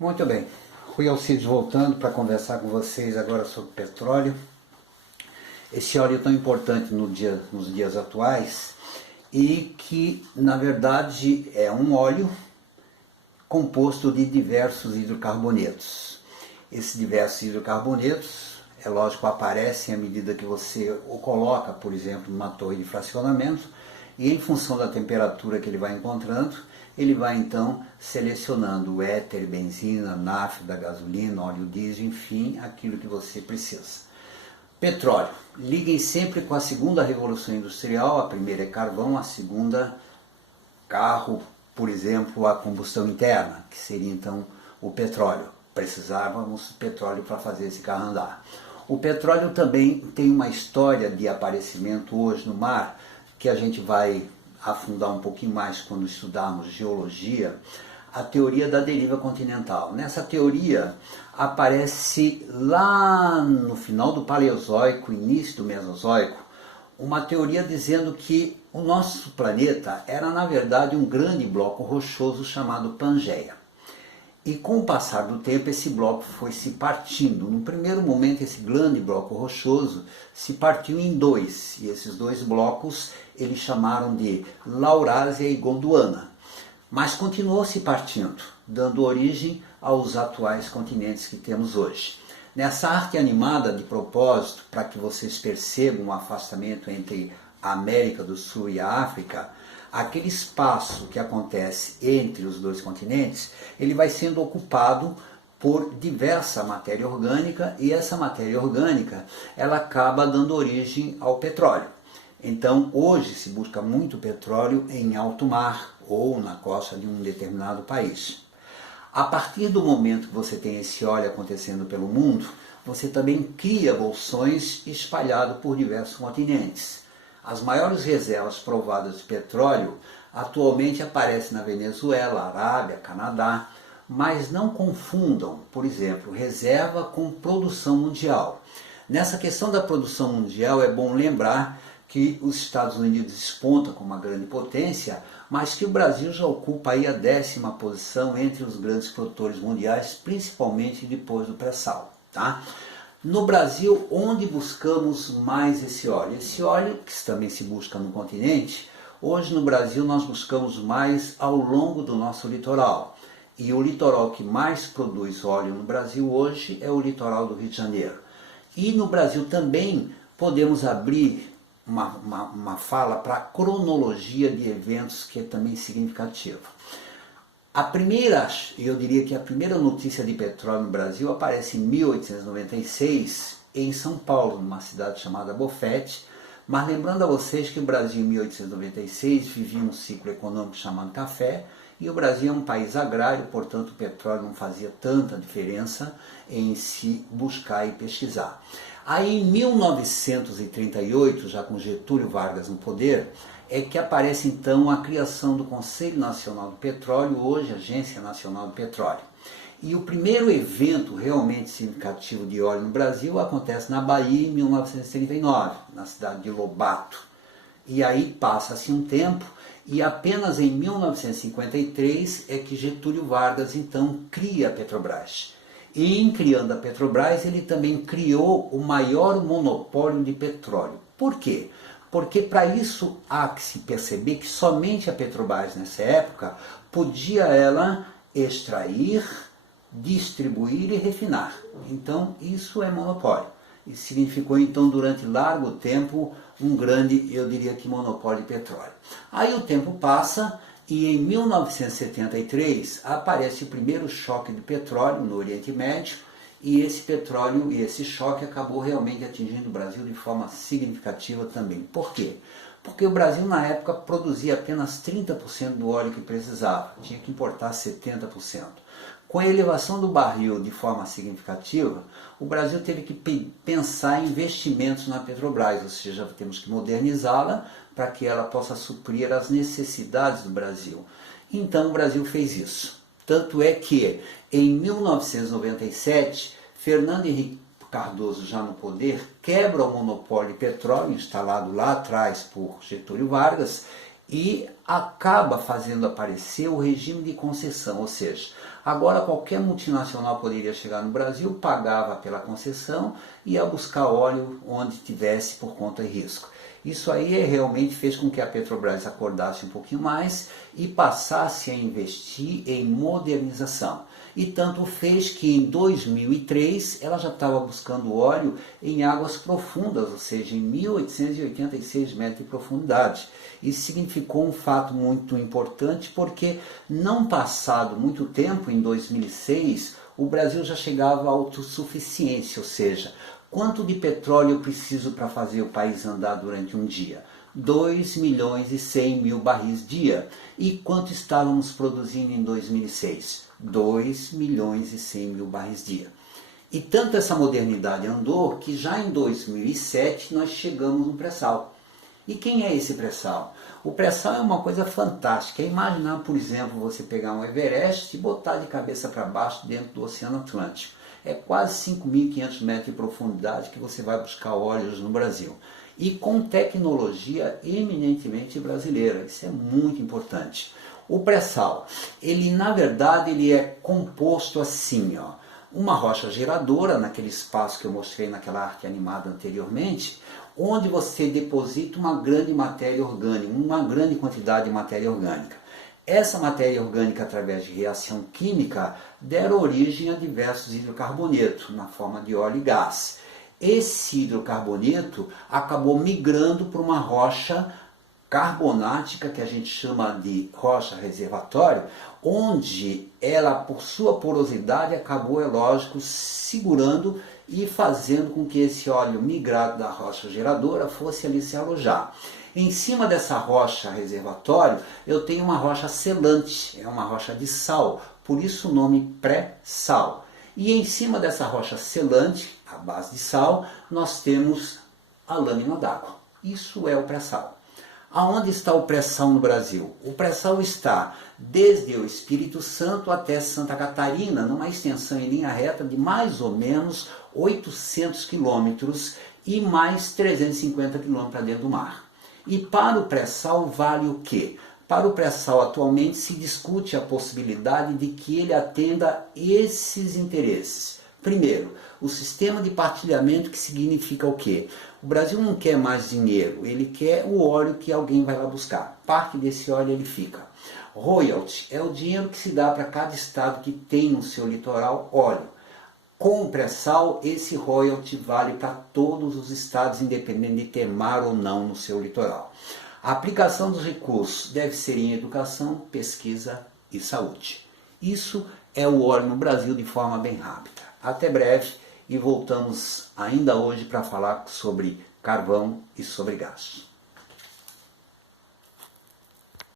Muito bem, Rui Alcides voltando para conversar com vocês agora sobre petróleo. Esse óleo tão importante nos dias atuais e que, na verdade, é um óleo composto de diversos hidrocarbonetos. Esses diversos hidrocarbonetos, é lógico, aparecem à medida que você o coloca, por exemplo, numa torre de fracionamento, e em função da temperatura que ele vai encontrando, ele vai então selecionando o éter, benzina, nafta, gasolina, óleo diesel, enfim, aquilo que você precisa. Petróleo. Liguem sempre com a segunda revolução industrial, a primeira é carvão, a segunda carro, por exemplo, a combustão interna, que seria então o petróleo. Precisávamos de petróleo para fazer esse carro andar. O petróleo também tem uma história de aparecimento hoje no mar, que a gente vai afundar um pouquinho mais quando estudarmos geologia, a teoria da deriva continental. Nessa teoria aparece lá no final do Paleozoico, início do Mesozoico, uma teoria dizendo que o nosso planeta era na verdade um grande bloco rochoso chamado Pangeia. E com o passar do tempo esse bloco foi se partindo. No primeiro momento esse grande bloco rochoso se partiu em dois, e esses dois blocos eles chamaram de Laurásia e Gondwana. Mas continuou se partindo, dando origem aos atuais continentes que temos hoje. Nessa arte animada de propósito, para que vocês percebam o afastamento entre a América do Sul e a África, aquele espaço que acontece entre os dois continentes, ele vai sendo ocupado por diversa matéria orgânica, e essa matéria orgânica ela acaba dando origem ao petróleo. Então, hoje se busca muito petróleo em alto mar ou na costa de um determinado país. A partir do momento que você tem esse óleo acontecendo pelo mundo, você também cria bolsões espalhados por diversos continentes. As maiores reservas provadas de petróleo atualmente aparecem na Venezuela, Arábia, Canadá, mas não confundam, por exemplo, reserva com produção mundial. Nessa questão da produção mundial é bom lembrar que os Estados Unidos despontam como uma grande potência, mas que o Brasil já ocupa aí a 10ª posição entre os grandes produtores mundiais, principalmente depois do pré-sal. Tá? No Brasil, onde buscamos mais esse óleo? Esse óleo, que também se busca no continente, hoje no Brasil nós buscamos mais ao longo do nosso litoral. E o litoral que mais produz óleo no Brasil hoje é o litoral do Rio de Janeiro. E no Brasil também podemos abrir uma fala para a cronologia de eventos que é também significativa. A primeira, eu diria que a primeira notícia de petróleo no Brasil aparece em 1896 em São Paulo, numa cidade chamada Bofete, mas lembrando a vocês que o Brasil em 1896 vivia um ciclo econômico chamado café, e o Brasil é um país agrário, portanto o petróleo não fazia tanta diferença em se buscar e pesquisar. Aí em 1938, já com Getúlio Vargas no poder, é que aparece então a criação do Conselho Nacional do Petróleo, hoje Agência Nacional do Petróleo. E o primeiro evento realmente significativo de óleo no Brasil acontece na Bahia em 1939, na cidade de Lobato. E aí passa-se um tempo e apenas em 1953 é que Getúlio Vargas então cria a Petrobras. E em criando a Petrobras, ele também criou o maior monopólio de petróleo. Por quê? Porque para isso há que se perceber que somente a Petrobras nessa época podia ela extrair, distribuir e refinar. Então isso é monopólio. E significou então durante largo tempo um grande, eu diria que monopólio de petróleo. Aí o tempo passa e em 1973 aparece o primeiro choque de petróleo no Oriente Médio, e esse petróleo e esse choque acabou realmente atingindo o Brasil de forma significativa também. Por quê? Porque o Brasil na época produzia apenas 30% do óleo que precisava, tinha que importar 70%. Com a elevação do barril de forma significativa, o Brasil teve que pensar em investimentos na Petrobras, ou seja, temos que modernizá-la para que ela possa suprir as necessidades do Brasil. Então o Brasil fez isso. Tanto é que em 1997, Fernando Henrique Cardoso, já no poder, quebra o monopólio de petróleo instalado lá atrás por Getúlio Vargas e acaba fazendo aparecer o regime de concessão, ou seja, Agora qualquer multinacional poderia chegar no Brasil, pagava pela concessão e ia buscar óleo onde tivesse por conta de risco. Isso aí realmente fez com que a Petrobras acordasse um pouquinho mais e passasse a investir em modernização. E tanto fez que em 2003 ela já estava buscando óleo em águas profundas, ou seja, em 1886 metros de profundidade. Isso significou um fato muito importante porque não passado muito tempo, em 2006, o Brasil já chegava à autossuficiência, ou seja, quanto de petróleo eu preciso para fazer o país andar durante um dia? 2.100.000 barris dia. E quanto estávamos produzindo em 2006? 2.100.000 barris dia. E tanto essa modernidade andou que já em 2007 nós chegamos no pré-sal. E quem é esse pré-sal? O pré-sal é uma coisa fantástica. É imaginar, por exemplo, você pegar um Everest e botar de cabeça para baixo dentro do Oceano Atlântico. É quase 5.500 metros de profundidade que você vai buscar óleos no Brasil. E com tecnologia eminentemente brasileira. Isso é muito importante. O pré-sal, ele na verdade ele é composto assim, ó. Uma rocha geradora, naquele espaço que eu mostrei naquela arte animada anteriormente, onde você deposita uma grande matéria orgânica, uma grande quantidade de matéria orgânica. Essa matéria orgânica, através de reação química, deram origem a diversos hidrocarbonetos, na forma de óleo e gás. Esse hidrocarboneto acabou migrando para uma rocha carbonática, que a gente chama de rocha reservatório, onde ela, por sua porosidade, acabou, é lógico, segurando e fazendo com que esse óleo migrado da rocha geradora fosse ali se alojar. Em cima dessa rocha reservatório, eu tenho uma rocha selante, é uma rocha de sal, por isso o nome pré-sal. E em cima dessa rocha selante, à base de sal, nós temos a lâmina d'água. Isso é o pré-sal. Aonde está o pré-sal no Brasil? O pré-sal está desde o Espírito Santo até Santa Catarina, numa extensão em linha reta de mais ou menos 800 quilômetros e mais 350 quilômetros para dentro do mar. E para o pré-sal vale o quê? Para o pré-sal atualmente se discute a possibilidade de que ele atenda esses interesses. Primeiro, o sistema de partilhamento, que significa o quê? O Brasil não quer mais dinheiro, ele quer o óleo que alguém vai lá buscar. Parte desse óleo ele fica. Royalty é o dinheiro que se dá para cada estado que tem no seu litoral óleo. Com o pré-sal, esse royalty vale para todos os estados, independente de ter mar ou não no seu litoral. A aplicação dos recursos deve ser em educação, pesquisa e saúde. Isso é o óleo no Brasil de forma bem rápida. Até breve e voltamos ainda hoje para falar sobre carvão e sobre gás.